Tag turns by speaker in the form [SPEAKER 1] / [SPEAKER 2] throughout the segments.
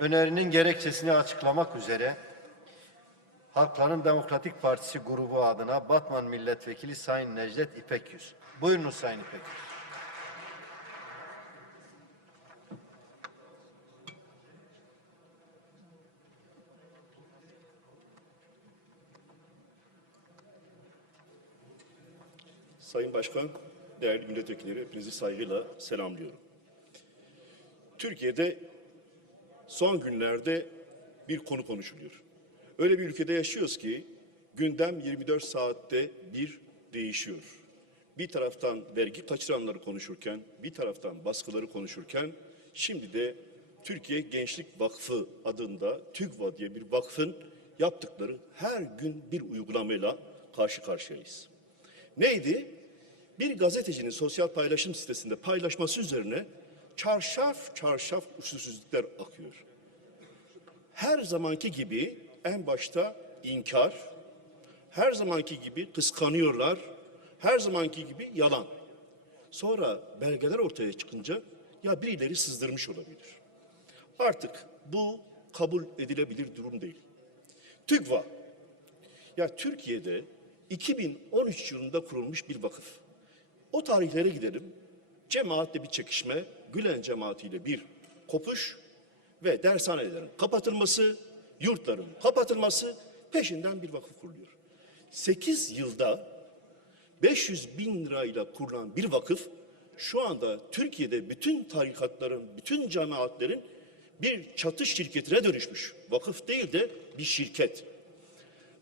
[SPEAKER 1] Önerinin gerekçesini açıklamak üzere Halkların Demokratik Partisi grubu adına Batman Milletvekili Sayın Necdet İpekyüz. Buyurunuz Sayın İpekyüz.
[SPEAKER 2] Sayın Başkan, değerli milletvekilleri hepinizi saygıyla selamlıyorum. Türkiye'de son günlerde bir konu konuşuluyor. Öyle bir ülkede yaşıyoruz ki gündem 24 saatte bir değişiyor. Bir taraftan vergi kaçıranları konuşurken, bir taraftan baskıları konuşurken şimdi de Türkiye Gençlik Vakfı adında TÜGVA diye bir vakfın yaptıkları her gün bir uygulamayla karşı karşıyayız. Neydi? Bir gazetecinin sosyal paylaşım sitesinde paylaşması üzerine çarşaf çarşaf usulsüzlükler akıyor. Her zamanki gibi en başta inkar, her zamanki gibi kıskanıyorlar, her zamanki gibi yalan. Sonra belgeler ortaya çıkınca ya birileri sızdırmış olabilir. Artık bu kabul edilebilir durum değil. TÜGVA ya Türkiye'de 2013 yılında kurulmuş bir vakıf. O tarihlere gidelim. Cemaatle bir çekişme, Gülen cemaatiyle bir kopuş ve dershanelerin kapatılması, yurtların kapatılması peşinden bir vakıf kuruluyor. 8 yılda 500 bin lirayla kurulan bir vakıf şu anda Türkiye'de bütün tarikatların, bütün cemaatlerin bir çatı şirketine dönüşmüş. Vakıf değil de bir şirket.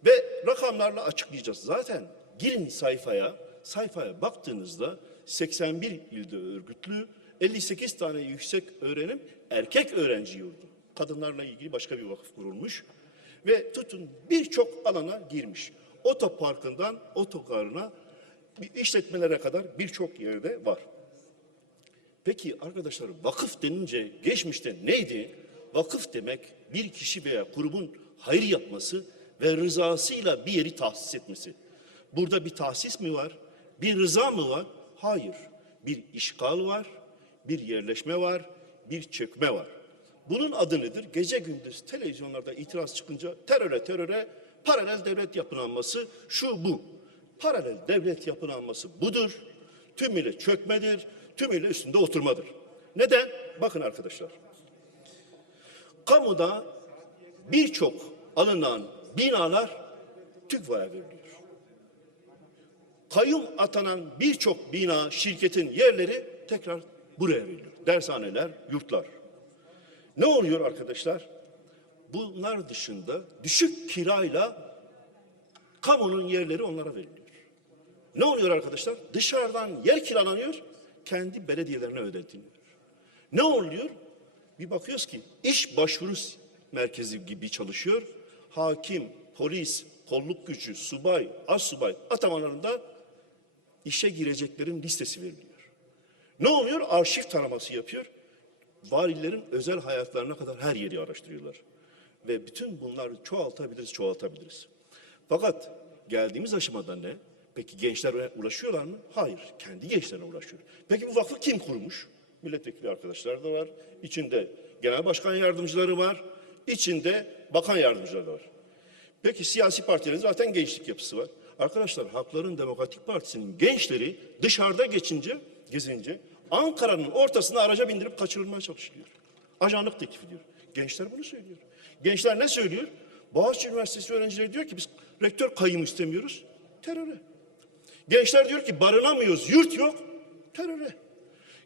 [SPEAKER 2] Ve rakamlarla açıklayacağız. Zaten girin sayfaya, sayfaya baktığınızda 81 ilde örgütlü, 58 tane yüksek öğrenim erkek öğrenci yurdu. Kadınlarla ilgili başka bir vakıf kurulmuş. Ve tutun birçok alana girmiş. Otoparkından otogarına, işletmelere kadar birçok yerde var. Peki arkadaşlar vakıf denince geçmişte neydi? Vakıf demek bir kişi veya kurumun hayır yapması ve rızasıyla bir yeri tahsis etmesi. Burada bir tahsis mi var? Bir rıza mı var? Hayır. Bir işgal var, bir yerleşme var, bir çökme var. Bunun adı nedir? Gece gündüz televizyonlarda itiraz çıkınca teröre teröre paralel devlet yapılanması şu bu. Paralel devlet yapılanması budur. Tümüyle çökmedir, tümüyle üstünde oturmadır. Neden? Bakın arkadaşlar. Kamuda birçok alınan binalar TÜGVA'ya veriliyor. Kayyum atanan birçok bina, şirketin yerleri tekrar buraya veriliyor. Dershaneler, yurtlar. Ne oluyor arkadaşlar? Bunlar dışında düşük kirayla kamunun yerleri onlara veriliyor. Ne oluyor arkadaşlar? Dışarıdan yer kiralanıyor, kendi belediyelerine ödetiliyor. Ne oluyor? Bir bakıyoruz ki iş başvuru merkezi gibi çalışıyor. Hakim, polis, kolluk gücü, subay, az subay atamalarında işe gireceklerin listesi veriliyor. Ne oluyor? Arşiv taraması yapıyor. Valillerin özel hayatlarına kadar her yeri araştırıyorlar. Ve bütün bunları çoğaltabiliriz, çoğaltabiliriz. Fakat geldiğimiz aşamada ne? Peki gençler ulaşıyorlar mı? Hayır, kendi gençlerine ulaşıyor. Peki bu vakfı kim kurmuş? Milletvekili arkadaşlar da var. İçinde genel başkan yardımcıları var. İçinde bakan yardımcıları da var. Peki siyasi partilerin zaten gençlik yapısı var. Arkadaşlar Halkların Demokratik Partisi'nin gençleri dışarıda geçince, gezince Ankara'nın ortasına araca bindirip kaçırılmaya çalışılıyor. Ajanlık teklif ediyor. Gençler bunu söylüyor. Gençler ne söylüyor? Boğaziçi Üniversitesi öğrencileri diyor ki biz rektör kayyum istemiyoruz. Teröre. Gençler diyor ki barınamıyoruz, yurt yok. Teröre.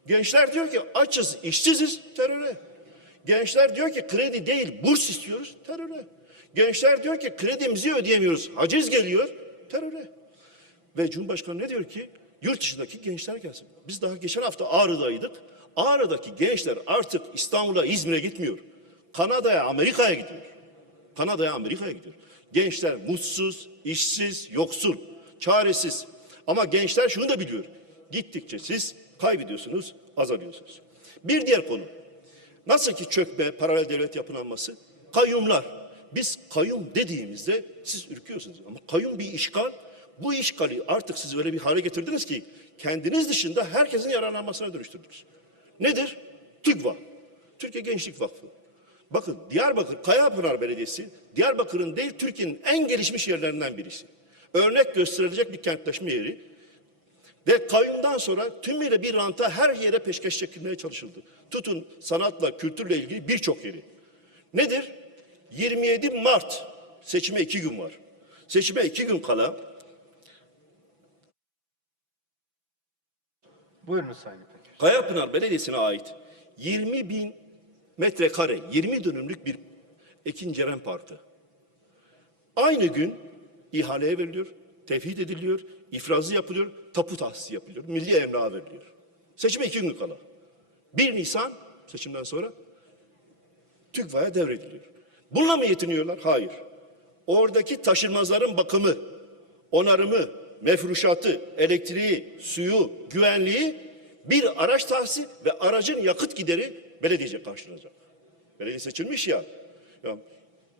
[SPEAKER 2] Gençler diyor ki açız, işsiziz. Teröre. Gençler diyor ki kredi değil, burs istiyoruz. Teröre. Gençler diyor ki kredimizi ödeyemiyoruz. Haciz geliyor. Teröre. Ve Cumhurbaşkanı ne diyor ki? Yurt dışındaki gençler gelsin. Biz daha geçen hafta Ağrı'daydık. Ağrı'daki gençler artık İstanbul'a, İzmir'e gitmiyor. Kanada'ya, Amerika'ya gidiyor. Kanada'ya, Amerika'ya gidiyor. Gençler mutsuz, işsiz, yoksul, çaresiz. Ama gençler şunu da biliyor. Gittikçe siz kaybediyorsunuz, azalıyorsunuz. Bir diğer konu. Nasıl ki çökme, paralel devlet yapılanması? Kayyumlar. Biz kayyum dediğimizde siz ürküyorsunuz. Ama kayyum bir işgal. Bu işgali artık siz öyle bir hale getirdiniz ki kendiniz dışında herkesin yararlanmasına dönüştürdünüz. Nedir? TÜGVA. Türkiye Gençlik Vakfı. Bakın Diyarbakır Kayapınar Belediyesi Diyarbakır'ın değil Türkiye'nin en gelişmiş yerlerinden birisi. Örnek gösterilecek bir kentleşme yeri. Ve kayyumdan sonra tümüyle bir ranta her yere peşkeş çekilmeye çalışıldı. Tutun sanatla, kültürle ilgili birçok yeri. Nedir? 27 Mart seçime iki gün var. Seçime iki gün kala
[SPEAKER 1] Buyurunuz Sayın İpek.
[SPEAKER 2] Kayapınar Belediyesi'ne ait 20 bin metrekare, 20 dönümlük bir Ekin Ceren Parkı. Aynı gün ihaleye veriliyor, tevhid ediliyor, ifrazı yapılıyor, tapu tahsisi yapılıyor, milli emlağa veriliyor. Seçime iki gün kala. 1 Nisan seçimden sonra TÜGVA'ya devrediliyor. Bununla mı yetiniyorlar? Hayır. Oradaki taşınmazların bakımı, onarımı, mefruşatı, elektriği, suyu, güvenliği bir araç tahsisi ve aracın yakıt gideri belediyece karşılanacak. Belediye seçilmiş ya. ya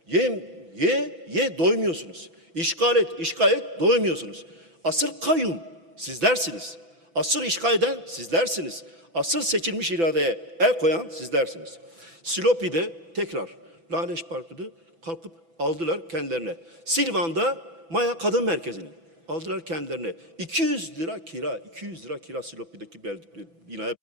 [SPEAKER 2] ye, ye, ye doymuyorsunuz. İşgal et, işgal et doymuyorsunuz. Asıl kayyum sizlersiniz. Asıl işgal eden sizlersiniz. Asıl seçilmiş iradeye el koyan sizlersiniz. Silopi'de tekrar Laleş Parkı'nı kalkıp aldılar kendilerine. Silvan'da Maya Kadın Merkezi'ni aldılar kendilerine. 200 lira kira, 200 lira kira Silopi'deki binaya